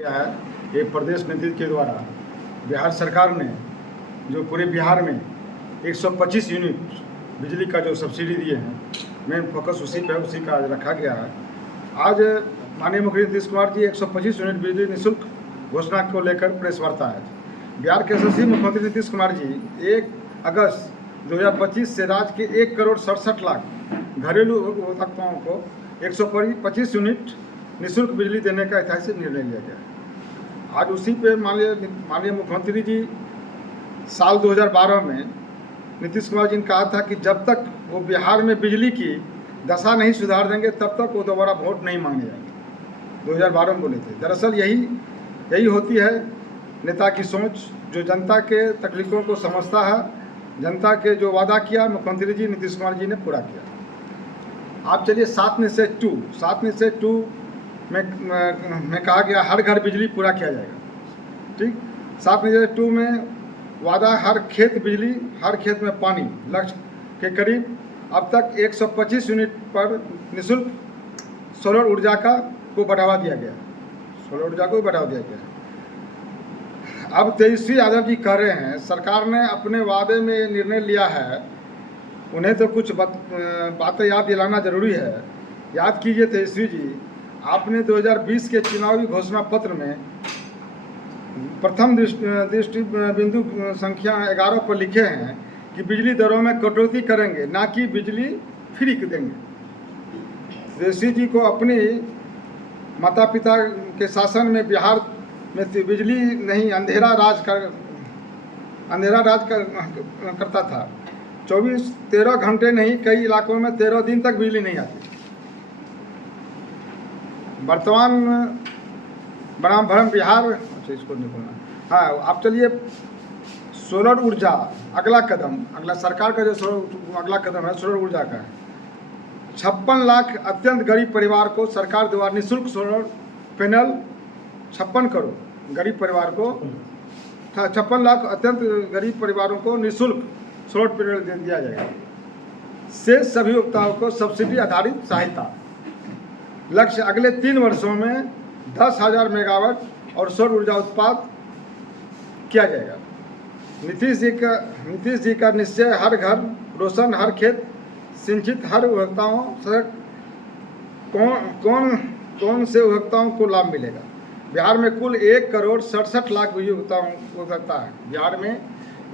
किया है ये प्रदेश नीति के द्वारा बिहार सरकार ने जो पूरे बिहार में 125 यूनिट बिजली का जो सब्सिडी दिए हैं, मेन फोकस उसी पे उसी का आज रखा गया है। आज माननीय मुख्यमंत्री नीतीश कुमार जी 125 यूनिट बिजली निःशुल्क घोषणा को लेकर प्रेस वार्ता है। बिहार के यशस्वी मुख्यमंत्री नीतीश कुमार जी 1 अगस्त 2025 से राज्य के 1,67,00,000 घरेलू उपभोक्ताओं को 125 यूनिट निःशुल्क बिजली देने का ऐतिहासिक निर्णय लिया गया है। आज उसी पे माननीय मुख्यमंत्री जी साल 2012 में नीतीश कुमार जी ने कहा था कि जब तक वो बिहार में बिजली की दशा नहीं सुधार देंगे तब तक वो दोबारा वोट नहीं मांगने जाएंगे। 2012 में बोले थे। दरअसल यही होती है नेता की सोच, जो जनता के तकलीफों को समझता है। जनता के जो वादा किया मुख्यमंत्री जी नीतीश कुमार जी ने पूरा किया। आप चलिए 7 में से 2 में कहा गया हर घर बिजली पूरा किया जाएगा। ठीक, 7 में से 2 में वादा हर खेत बिजली, हर खेत में पानी लक्ष्य के करीब। अब तक 125 यूनिट पर निःशुल्क सोलर ऊर्जा को बढ़ावा दिया गया। सोलर ऊर्जा को भी बढ़ावा दिया गया। अब तेजस्वी यादव जी कह रहे हैं सरकार ने अपने वादे में ये निर्णय लिया है, उन्हें तो कुछ बातें याद दिलाना जरूरी है। याद कीजिए तेजस्वी जी, आपने 2020 के चुनावी घोषणा पत्र में प्रथम दृष्टि बिंदु संख्या 11 पर लिखे हैं कि बिजली दरों में कटौती करेंगे, ना कि बिजली फ्री देंगे। तेजस्वी जी को अपनी माता पिता के शासन में बिहार में बिजली नहीं अंधेरा राज करता था। 13 घंटे नहीं, कई इलाकों में 13 दिन तक बिजली नहीं आती। वर्तमान बनाम भरम बिहार, अच्छा इसको निकलना। हाँ, आप चलिए सोलर ऊर्जा अगला सरकार का जो अगला कदम है सोलर ऊर्जा का है। 56 लाख अत्यंत गरीब परिवार को सरकार द्वारा निःशुल्क सोलर पैनल 56 करोड़ गरीब परिवार को 56 लाख अत्यंत गरीब परिवारों को निःशुल्क सोलर पैनल दिया जाएगा। शेष सभी उपभोक्ताओं को सब्सिडी आधारित सहायता। लक्ष्य अगले 3 वर्षों में 10,000 मेगावाट और सौर ऊर्जा उत्पाद किया जाएगा। नीतीश जी का निश्चय हर घर रोशन, हर खेत सिंचित, हर उपभोक्ताओं से कौन से उपभोक्ताओं को लाभ मिलेगा। बिहार में कुल 1,67,00,000 बिजली उपभोक्ता है। बिहार में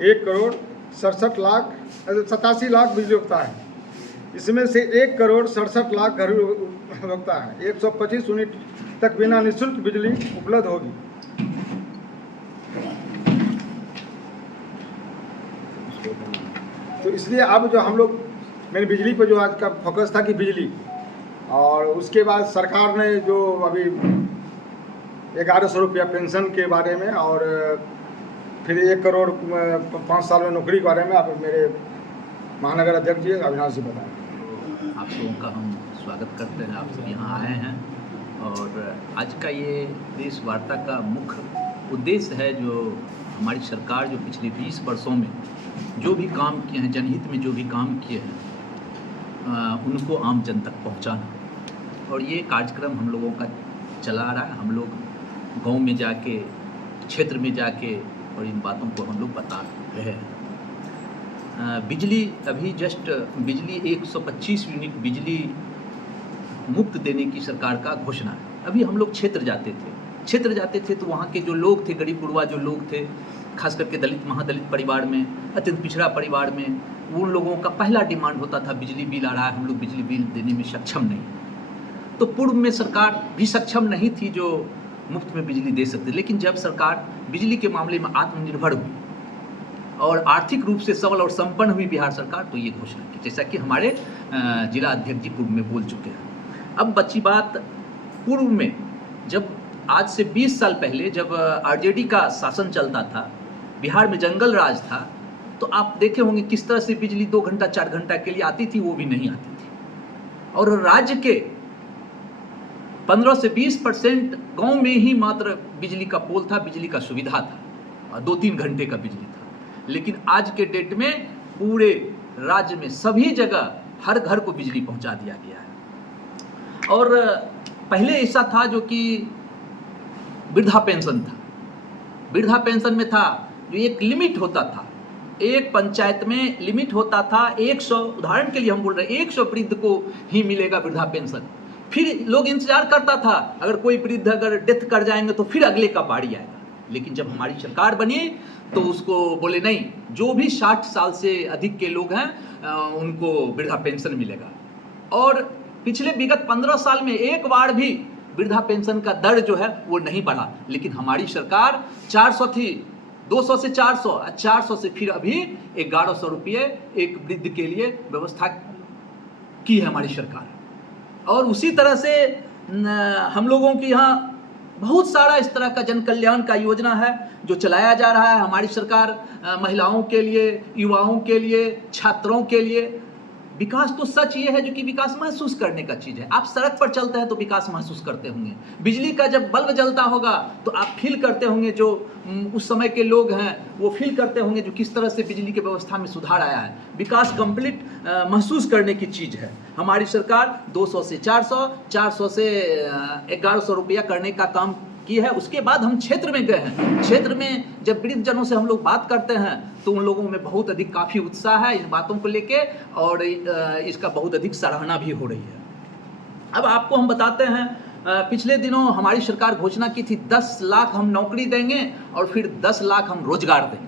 1,67,87 लाख बिजली उपभोक्ता है। इसमें से 1,67,00,000 घरेलू उपभोक्ता है। 125 यूनिट तक बिना निःशुल्क बिजली उपलब्ध होगी। तो इसलिए अब जो हम लोग मेरी बिजली पर जो आज का फोकस था कि बिजली, और उसके बाद सरकार ने जो अभी 1,100 रुपया पेंशन के बारे में और फिर 1 करोड़ 5 साल में नौकरी के बारे में आप मेरे महानगर अध्यक्ष जी अविनाश जी बताएं। आप लोगों का हम स्वागत करते हैं, आप सब यहाँ आए हैं। और आज का ये प्रेस वार्ता का मुख्य उद्देश्य है जो हमारी सरकार जो पिछले 20 वर्षों में जो भी काम किए हैं, जनहित में जो भी काम किए हैं, उनको आम जन तक पहुँचाना। और ये कार्यक्रम हम लोगों का चला आ रहा है। हम लोग गांव में जाके, क्षेत्र में जाके और इन बातों को हम लोग बता रहे हैं। बिजली अभी जस्ट बिजली 125 यूनिट बिजली मुफ्त देने की सरकार का घोषणा है। अभी हम लोग क्षेत्र जाते थे तो वहाँ के जो लोग थे, गरीब गुरबा जो लोग थे, खास करके दलित महादलित परिवार में, अत्यंत पिछड़ा परिवार में, उन लोगों का पहला डिमांड होता था बिजली बिल आ रहा है, हम लोग बिजली बिल देने में सक्षम नहीं। तो पूर्व में सरकार भी सक्षम नहीं थी जो मुफ्त में बिजली दे सकते। लेकिन जब सरकार बिजली के मामले में आत्मनिर्भर हुई और आर्थिक रूप से सबल और संपन्न हुई बिहार सरकार, तो ये घोषणा की, जैसा कि हमारे जिला अध्यक्ष जी पूर्व में बोल चुके हैं। अब बची बात पूर्व में, जब आज से 20 साल पहले जब आरजेडी का शासन चलता था, बिहार में जंगल राज था, तो आप देखे होंगे किस तरह से बिजली 2 घंटा 4 घंटा के लिए आती थी, वो भी नहीं आती थी। और राज्य के 15 से 20% गाँव में ही मात्र बिजली का पोल था, बिजली का सुविधा था, 2-3 घंटे का बिजली था। लेकिन आज के डेट में पूरे राज्य में सभी जगह हर घर को बिजली पहुंचा दिया गया है। और पहले ऐसा था जो कि वृद्धा पेंशन था। वृद्धा पेंशन में था जो एक लिमिट होता था, एक पंचायत में लिमिट होता था 100, उदाहरण के लिए हम बोल रहे हैं 100 वृद्ध को ही मिलेगा वृद्धा पेंशन। फिर लोग इंतजार करता था, अगर कोई वृद्ध अगर डेथ कर जाएंगे तो फिर अगले का बारी आएगा। लेकिन जब हमारी सरकार बनी तो उसको बोले नहीं, जो भी 60 साल से अधिक के लोग हैं उनको वृद्धा पेंशन मिलेगा। और पिछले विगत 15 साल में एक बार भी वृद्धा पेंशन का दर जो है वो नहीं बढ़ा। लेकिन हमारी सरकार 400 थी, 200 से 400, 400 से फिर अभी 1100 रुपये एक वृद्ध के लिए व्यवस्था की है हमारी सरकार। और उसी तरह से हम लोगों की यहाँ बहुत सारा इस तरह का जन कल्याण का योजना है जो चलाया जा रहा है हमारी सरकार, महिलाओं के लिए, युवाओं के लिए, छात्रों के लिए। विकास तो सच ये है जो कि विकास महसूस करने का चीज़ है। आप सड़क पर चलते हैं तो विकास महसूस करते होंगे, बिजली का जब बल्ब जलता होगा तो आप फील करते होंगे, जो उस समय के लोग हैं वो फील करते होंगे जो किस तरह से बिजली की व्यवस्था में सुधार आया है। विकास कंप्लीट महसूस करने की चीज़ है। हमारी सरकार 200 से 400, 400 से 1100 रुपया करने का काम की है। उसके बाद हम क्षेत्र में गए हैं। क्षेत्र में जब वृद्ध जनों से हम लोग बात करते हैं तो उन लोगों में बहुत अधिक काफ़ी उत्साह है इन बातों को लेके, और इसका बहुत अधिक सराहना भी हो रही है। अब आपको हम बताते हैं, पिछले दिनों हमारी सरकार घोषणा की थी 10 लाख हम नौकरी देंगे और फिर 10 लाख हम रोजगार देंगे।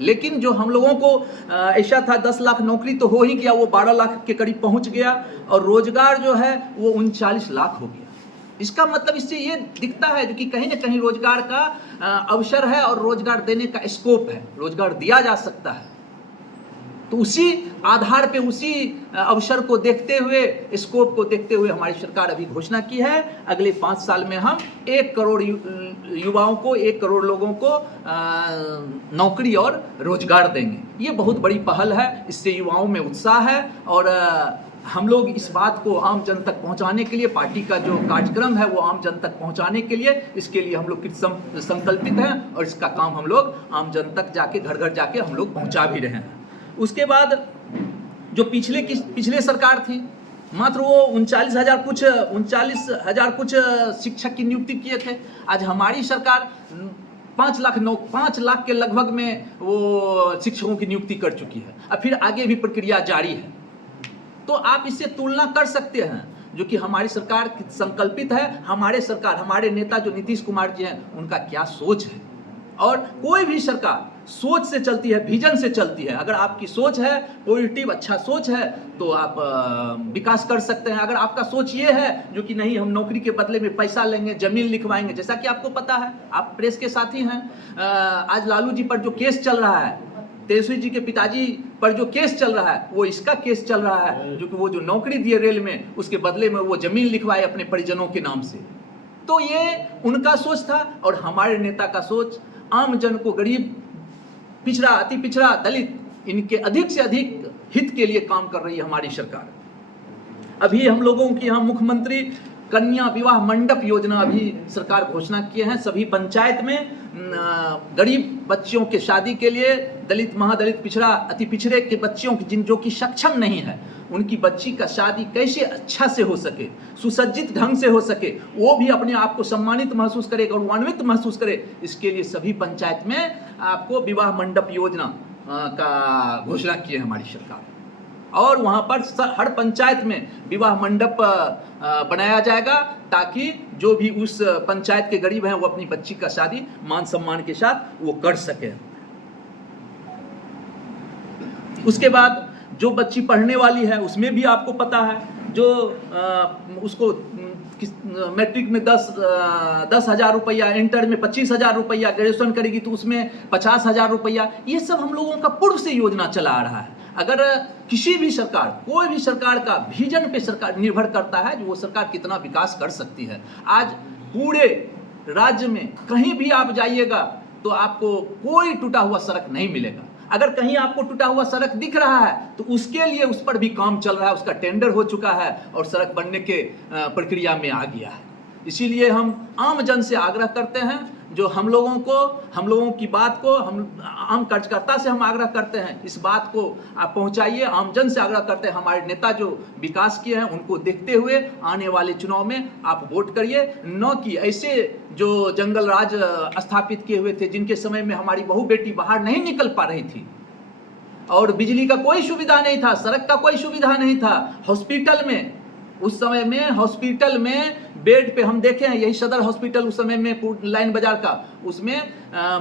लेकिन जो हम लोगों को ऐसा था 10 लाख नौकरी तो हो ही गया, वो 12 लाख के करीब पहुंच गया, और रोजगार जो है वो 39 लाख हो गया। इसका मतलब इससे ये दिखता है जो कि कहीं ना कहीं रोजगार का अवसर है और रोजगार देने का स्कोप है, रोजगार दिया जा सकता है। तो उसी आधार पे, उसी अवसर को देखते हुए, स्कोप को देखते हुए हमारी सरकार अभी घोषणा की है अगले 5 साल में हम 1 करोड़ युवाओं को, 1 करोड़ लोगों को नौकरी और रोजगार देंगे। ये बहुत बड़ी पहल है, इससे युवाओं में उत्साह है। और हम लोग इस बात को आम जन तक पहुंचाने के लिए, पार्टी का जो कार्यक्रम है वो आम जन तक पहुंचाने के लिए, इसके लिए हम लोग संकल्पित हैं और इसका काम हम लोग आम जन तक जाके, घर घर जाके हम लोग पहुंचा भी रहे हैं। उसके बाद जो पिछले सरकार थी, मात्र वो 39,000 कुछ शिक्षक की नियुक्ति किए थे। आज हमारी सरकार 5 लाख के लगभग में वो शिक्षकों की नियुक्ति कर चुकी है, और फिर आगे भी प्रक्रिया जारी है। तो आप इससे तुलना कर सकते हैं जो कि हमारी सरकार संकल्पित है। हमारे नेता जो नीतीश कुमार जी हैं, उनका क्या सोच है। और कोई भी सरकार सोच से चलती है, विजन से चलती है। अगर आपकी सोच है पॉजिटिव, अच्छा सोच है, तो आप विकास कर सकते हैं। अगर आपका सोच ये है जो कि नहीं, हम नौकरी के बदले में पैसा लेंगे, जमीन लिखवाएंगे, जैसा कि आपको पता है, आप प्रेस के साथी हैं, आज लालू जी पर जो केस चल रहा है, तेजस्वी जी के पिताजी पर जो केस चल रहा है, वो इसका केस चल रहा है जो कि वो जो नौकरी दिए रेल में, उसके बदले में वो जमीन लिखवाए अपने परिजनों के नाम से। तो ये उनका सोच था। और हमारे नेता का सोच आम जन को, गरीब, पिछड़ा, अति पिछड़ा, दलित, इनके अधिक से अधिक हित के लिए काम कर रही है हमारी सरकार। अभी हम लोगों की यहाँ मुख्यमंत्री कन्या विवाह मंडप योजना अभी सरकार घोषणा किए हैं। सभी पंचायत में गरीब बच्चियों के शादी के लिए, दलित, महादलित, पिछड़ा, अति पिछड़े के बच्चियों की जो कि सक्षम नहीं है, उनकी बच्ची का शादी कैसे अच्छा से हो सके, सुसज्जित ढंग से हो सके, वो भी अपने आप को सम्मानित महसूस करे, गौरवान्वित महसूस करे, इसके लिए सभी पंचायत में आपको विवाह मंडप योजना का घोषणा की है हमारी सरकार। और वहाँ पर हर पंचायत में विवाह मंडप बनाया जाएगा, ताकि जो भी उस पंचायत के गरीब हैं वो अपनी बच्ची का शादी मान सम्मान के साथ वो कर सके। उसके बाद जो बच्ची पढ़ने वाली है, उसमें भी आपको पता है, जो उसको मैट्रिक में 10,000 रुपया, इंटर में 25,000 रुपया, ग्रेजुएशन करेगी तो उसमें 50,000 रुपया, ये सब हम लोगों का पूर्व से योजना चला आ रहा है। अगर किसी भी सरकार, कोई भी सरकार का विजन पे सरकार निर्भर करता है, जो वो सरकार कितना विकास कर सकती है। आज पूरे राज्य में कहीं भी आप जाइएगा तो आपको कोई टूटा हुआ सड़क नहीं मिलेगा। अगर कहीं आपको टूटा हुआ सड़क दिख रहा है तो उसके लिए उस पर भी काम चल रहा है, उसका टेंडर हो चुका है और सड़क बनने के प्रक्रिया में आ गया है। इसीलिए हम आम जन से आग्रह करते हैं जो हम लोगों की बात को हम आम कार्यकर्ता से हम आग्रह करते हैं, इस बात को आप पहुंचाइए। आमजन से आग्रह करते हैं, हमारे नेता जो विकास किए हैं उनको देखते हुए आने वाले चुनाव में आप वोट करिए, न कि ऐसे जो जंगल राज स्थापित किए हुए थे जिनके समय में हमारी बहू बेटी बाहर नहीं निकल पा रही थी और बिजली का कोई सुविधा नहीं था, सड़क का कोई सुविधा नहीं था। हॉस्पिटल में उस समय में हॉस्पिटल में बेड पे हम देखे हैं, यही सदर हॉस्पिटल उस समय में लाइन बाजार का, उसमें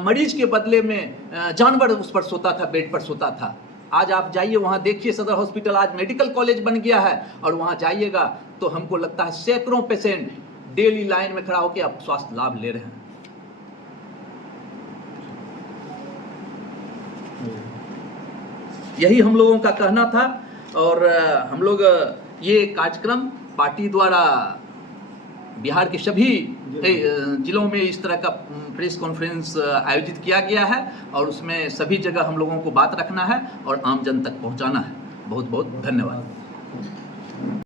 मरीज के बदले में जानवर उस पर सोता था, बेड पर सोता था। आज आप जाइए वहाँ देखिए, सदर हॉस्पिटल आज मेडिकल कॉलेज बन गया है और वहाँ जाइएगा तो हमको लगता है सैकड़ों पेशेंट डेली लाइन में खड़ा होकर आप स्वास्थ्य लाभ ले रहे हैं। यही हम लोगों का कहना था और हम लोग ये कार्यक्रम पार्टी द्वारा बिहार के सभी जिलों में इस तरह का प्रेस कॉन्फ्रेंस आयोजित किया गया है और उसमें सभी जगह हम लोगों को बात रखना है और आम जन तक पहुंचाना है। बहुत बहुत धन्यवाद।